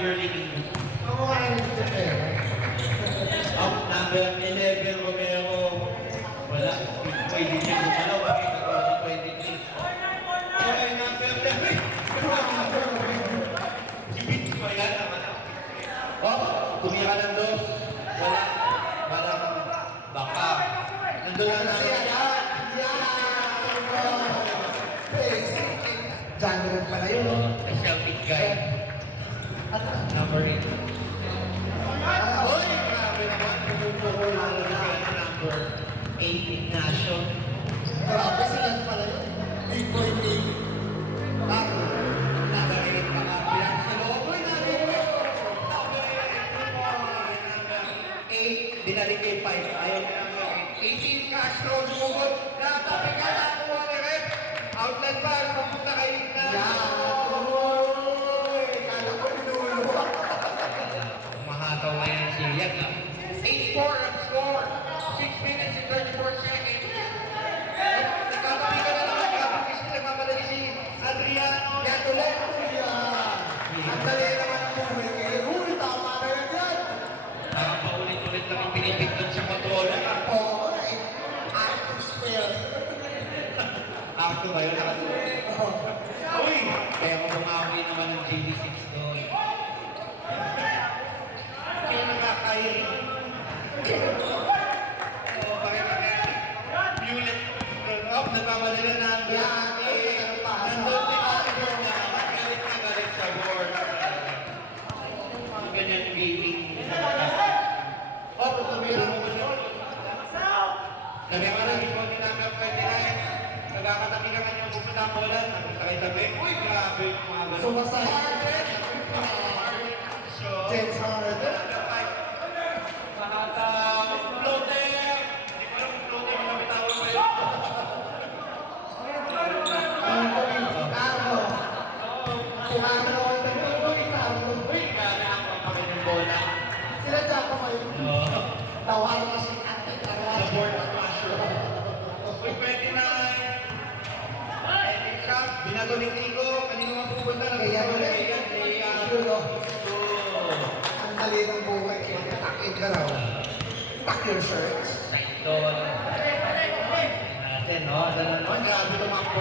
girly king. Ako nga rin ito Up number 11, Romero. Wala. Pwede niya gumalaw. Bakit ako sa 23? Okay, number 11. Si Vince pa yan. Tumira ng dos. Wala. Parang baka. Nandun lang na siya. Genre pala yun. The Celtic guy. Number 8. Hoy! Grabe naman. Pumupuko lang na number 8 Ignacio. Grabe sila pala yun. Big boy big. Ako. Number 8 baka bilang sa loob. Hoy, number 8. Dinalik kay 5. Ayaw na number 18 Castro. Sumugod. Natabi ka na. Kuha ni Rep. Outlet pa. Papunta kay Mahataw na yan si Yan. 8-4 ang score. 6 minutes and 34 seconds. Nagkatabi ka na naman. Kapag kasi nagmamadali si Adriano. Yan ulit. Ang dali naman ang movie. Uy, tama na yan. Paulit-ulit lang ang pinipindot sa controller. Oo, eh. Active spell. After ba yun? Uy! Kaya kung bumawi naman ng GD6 doon. Kaya nakakain. Oo, bakit Mulet. Up, nagmamadala na. Yan, eh. Nandun si Oscar na. Galit na galit sa board. Ganyan gaming. Oh, tumira mo ba yun? Sabi ko na, before ginamit 29, nagkakatabi ka kanyang pupunta ang bola, nagkakitabi. Uy, grabe yung mga ganun. Sumasahan. James Harden. Floater! Hindi ko alam kung floater yung namitawag ko yun. Uy, grabe ang pagkakin ng bola. Sila dyan pa kayo. Tawaran na si Ate Sa Tawaran. board of Asher. Uy, 29. Heading shot, binato ni Kiko. Kanino mapupunta na? Kaya ulit. Yun, oh. Oh. Ang dali ng buhay. Takip ka raw. Tuck your shirts. Ito, natin, no? Naman, grabe lumakbo.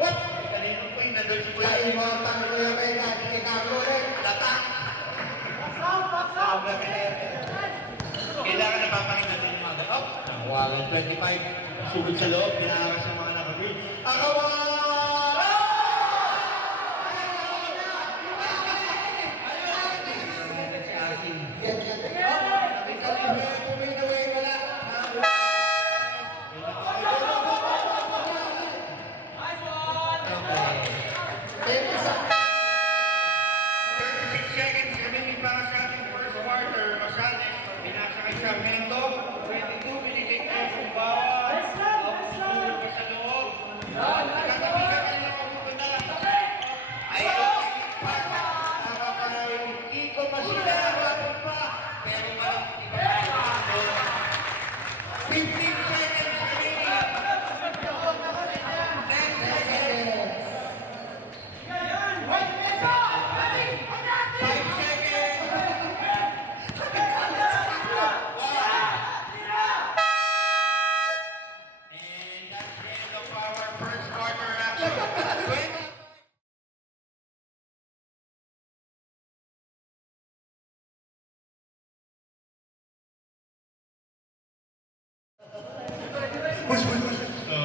What? Kanino po yung nandun si Kuya? Kain mo, tanong ko yung kay Daddy kay Carlo rin. Lata! Sobra ka na. Kailangan na papakita natin yung mga up. Walang 25. Sugod sa loob, dinaras yung mga nakabili. Akawan! Si Asin. Yan, yan. Thank you, sir. 36 seconds remaining para sa ating first quarter. Masales, binasa kay Sarmento. 22, binigay tayo kung bawat. Susunod pa sa loob. Nakatabi ka kanina mapupunta lang. Ayun! Nakakarawin. Iko pa sila. Wapon pa. Pero walang iba. 15 seconds remaining. 10 seconds. 5 seconds. And that's the end of our first quarter action. 20. Push, push, push. So,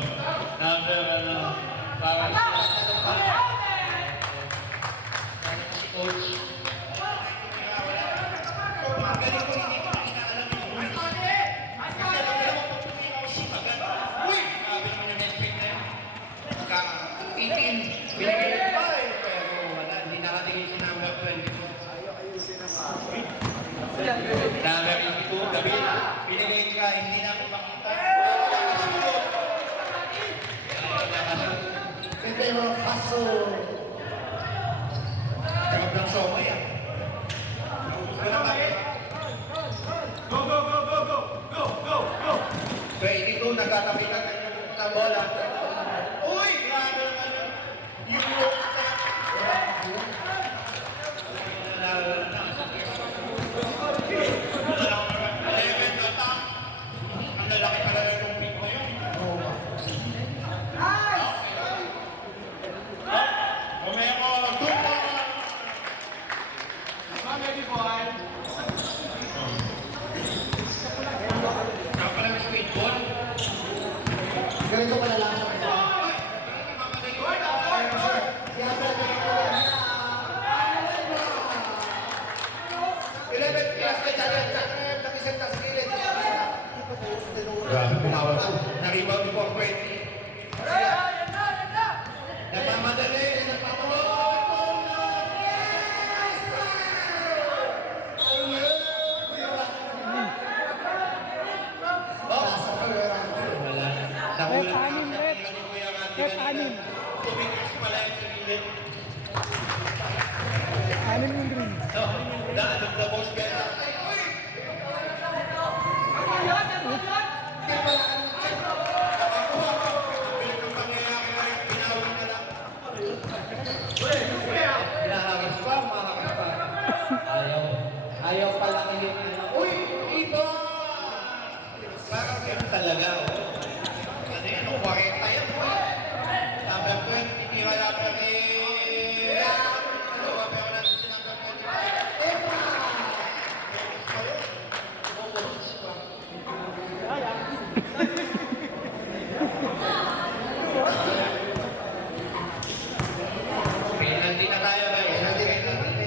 number, power shot. Si Coach. So, magaling ko hindi ko nakikaalam yung rules. Kasi alam mo naman, pag tumigaw siya agad. Uy! Sabi naman yung netpick na yun. 18. Binigay yung 5. Pero wala, hindi nakatingin si number 22. Number 22, David. Binigay ka, hindi na ako makita. Ito yung kaso. Sarap ng somay ah. Go, go, go, go, go, go, go, go! 22, nagtatabi ka kanyang ng bola. Uy! Grabe naman yun. Yung low step. baby boy. Saka pala may skateboard. Ganito pala lang sa kanya. Kaya pala ganito yan. 11 plus kay Janet. Nag-isip ka sa gilid. Grabe, pumawa ko. Na-rebound ni 420. Nagmamadali, Nasa pera. wala. Nakulang na ang tila ni Kuya Randy kanina. Tumigas pala yung sarili. So, the most better. Ang pangyayari na yung pinawin na lang. Hinahangas pa, umahangas pa. Ayaw pala kayo. Uy, iba! Parang yun talaga, oh. Ano yun, 40 yan, boy. Number 20, tira number ano ba, pero nandun si number 25. Penalty na tayo, guys. Penalty.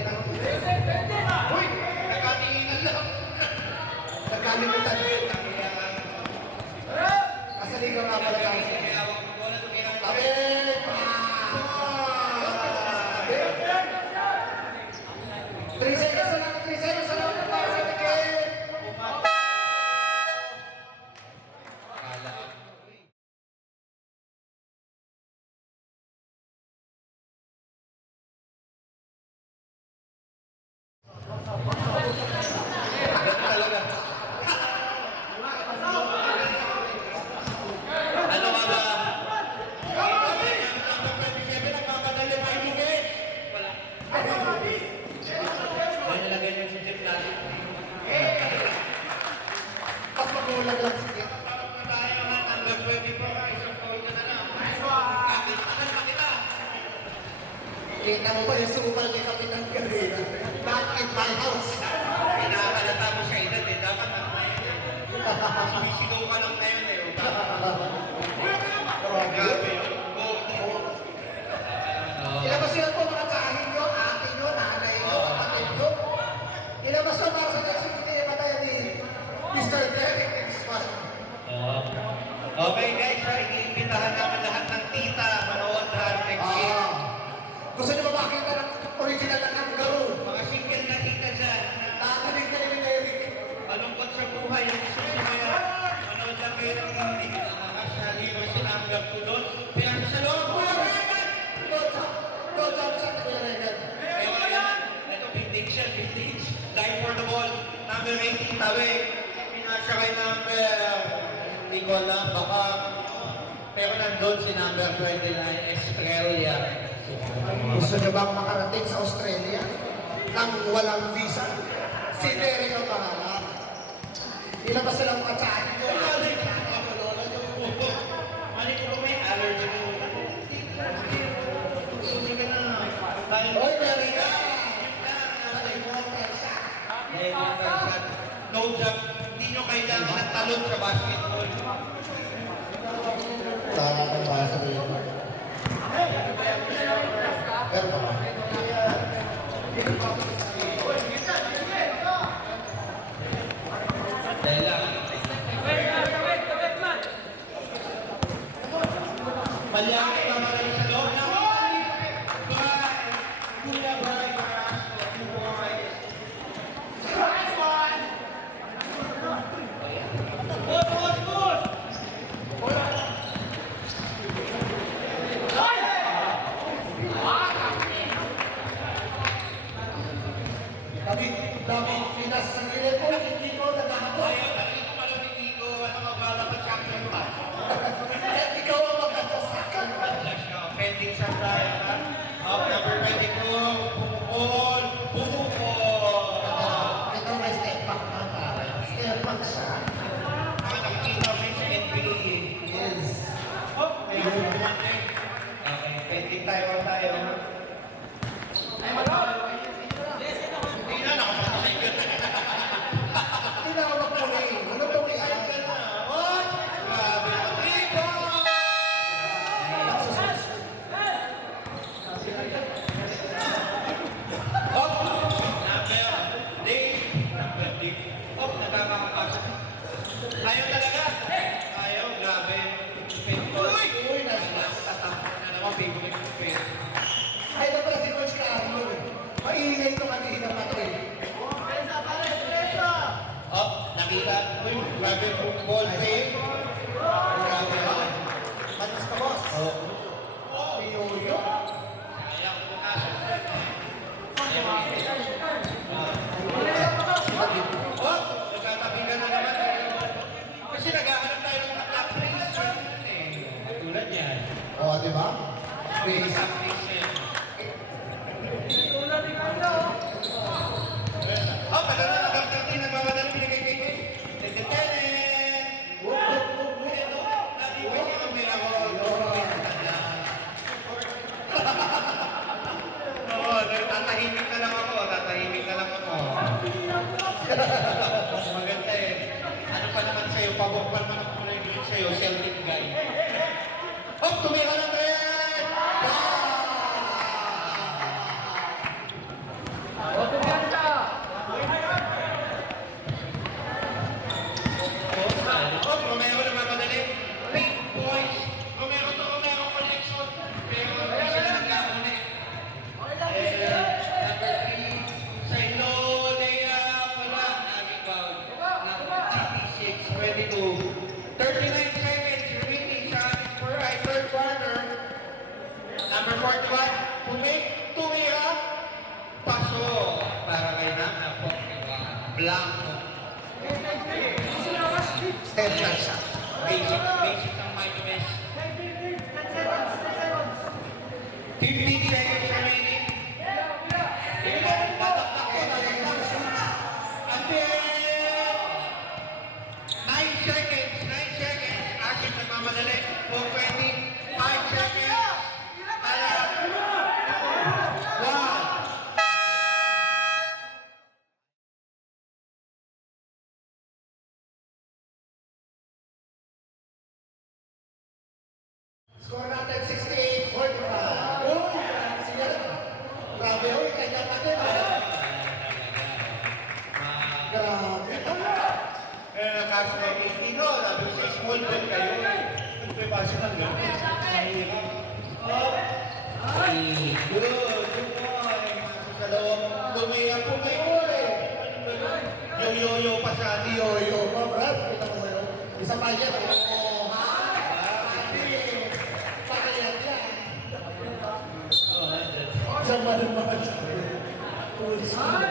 Uy! Nagkatinginan lang. Nagkalimutan. Kasaligaw nga pala tayo. Tabi! Tabi! 3 seconds na lang, 3 seconds na lang para sa ticket. Talaga. Ano nga ba? Number 27, nagmamadali, may lugit. Wala. May nalagay yung si Jeff natin. Pag magulang lang sige. Tayo nga, number 24, isang foul ka na lang. Pakita. Kita mo ba yung sumupal kay Kapitan Garrera? Back in my house. Pinakalata mo sa edad eh. Dapat ano na yun eh. Sumisigaw ka lang na yun eh. Grabe yun. Ilabas yun po mga tsahin nyo, akin nyo, nanay nyo, kapatid nyo. Ilabas na para sa kasi hindi na tayo ni Mr. Derek Expan. Okay guys, iniimbitahan naman lahat ng tita manood sa next game. Gusto nyo ba makita ng original na kangaroo? Mga single na tita dyan. Nakakinig kayo ni Derek. Malungkot sa buhay yung gusto nyo kaya manood lang kayo ng hindi nakakasya liver sinanggap ko doon. Pinasa sa loob ko lang No job sa Regan. Kaya wala yan. Ito, vintage siya, vintage. Die for the ball. Number 18, tabi. Pinasya kay number, hindi ko alam, baka, pero nandun si number 29, Estrella. Gusto nyo bang makarating sa Australia nang walang visa? Si Derek ang bahala. Ilabas sila mga tsahin nyo. Mali ko may allergy ko. Hindi ka na. Tayo. Hoy, Derek! No job. Hindi nyo kailangan ng talon sa basketball. Tama kang para sa iyo. Pero ba? Dahil lang. Malyakit na marami sa loob ng Kuya Brian Carrasco, 2 points. Dami pinas sa gilid ko, hindi ko nagkakato. Ayaw, talagang kumalong ni Kiko, ano mabala pa champion pa. Ikaw ang magkakasakan. Flash ka, pending sa tayo. Up number 24, Pumukol, Pumukol. Ito may step back na tayo. Step back siya. Nakakita mo sa NBA. Yes. May bubuhan din. Okay, pending tayo. Hindi na, Nakita, uy, grabe yung ball game. Grabe ha. Matas ka, boss. Pinuyo. Sayang po na. Oh, nagtatabi ka na naman. Kasi naghahanap tayo ng top prince. Tulad yan. O, di ba? May Base. top prince yan. Oh, tagal na nagkakati, nagmamadali, binigay kay Kay. Tetenen! Ito, nabibigay siya ng miracle. Oo, tatahimik na lang ako, tatahimik na lang ako. Mas maganda eh. Ano pa naman sa'yo, pabok pa naman ako na yung sa'yo, Celtic guy. Oh, tumira ng red! Oh, Romeo na mamadali. Big boys. Romeo to Romeo connection. Pero hindi sila nagkauna eh. Number 3. Saino, Lea, wala. Nag-rebound. Number 66, 22. 39 seconds remaining sa ating third quarter. Number 41. Tumira. Paso. Para kay Nana. Blanco. Step back siya. Basic ng Mike West. 50 seconds remaining. Tataktak ko, tataktak. And then, 9 seconds, 9 seconds. Action na mamadali. 4:20, 5 seconds. Tala. 1. Score natin 68-45. Oh, siya. Grabe, oh, kaya natin. Grabe. Kasi may 80 ko, sabi ko sa small ball kayo. Nagpipasyo ng gano'n. Mahirap. Oh. Ay, good boy. Sa loob, lumayan po kayo eh. Yo-yo-yo pa sa atin. Yo-yo pa, Brad. Kita mo ba yun? Isa pa yan. Oh, ha? Ate. Pakayan yan. Jaman naman. Full school.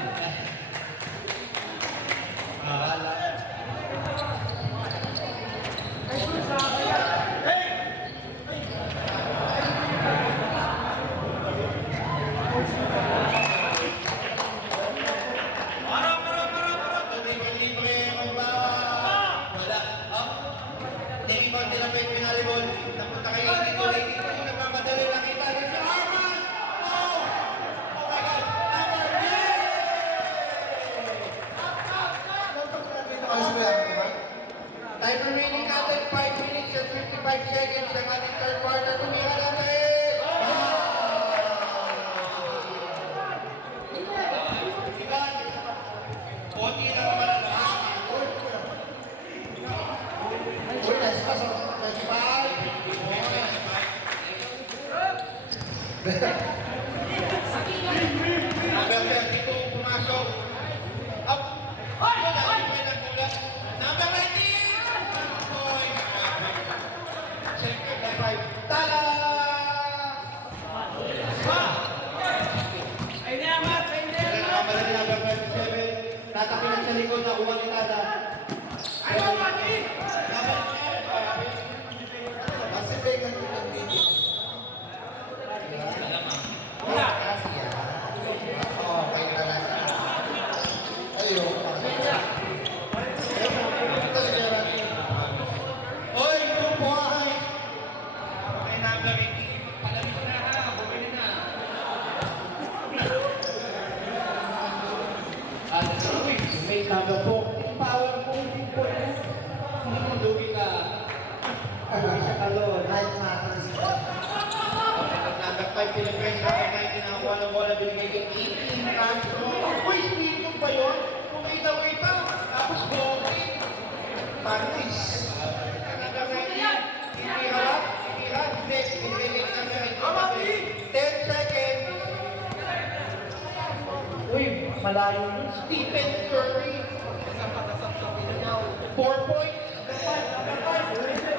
Time remaining natin 5 minutes and 55 seconds ang ating third quarter. Tumira natin! Ivan, konti lang naman ang lahat. Uy, nice pass, oh. 25. Number 32 pumasok. Up! Number 19! Second na 5. Tala! Nakamadali number 27. Tatakilan sa likod na kuha ni Tala. Kasi vegan din ang video. Kasi yan. Okay na lang. Ayun. Oy, good boy! Okay, number 18. Palamig na ha. Bumili na. May number 4. Power 14 points. Lugi ka. Lugi sa kalon. Light matters. Number 5, Pilipinas. Number 19, nakakuha ng bola. Binigay kay 18 runs. Uy, speed ba yun? Kumita-wita. Tapos bowling. Panis. Uy, malayo yun. Stephen Curry. 4 points.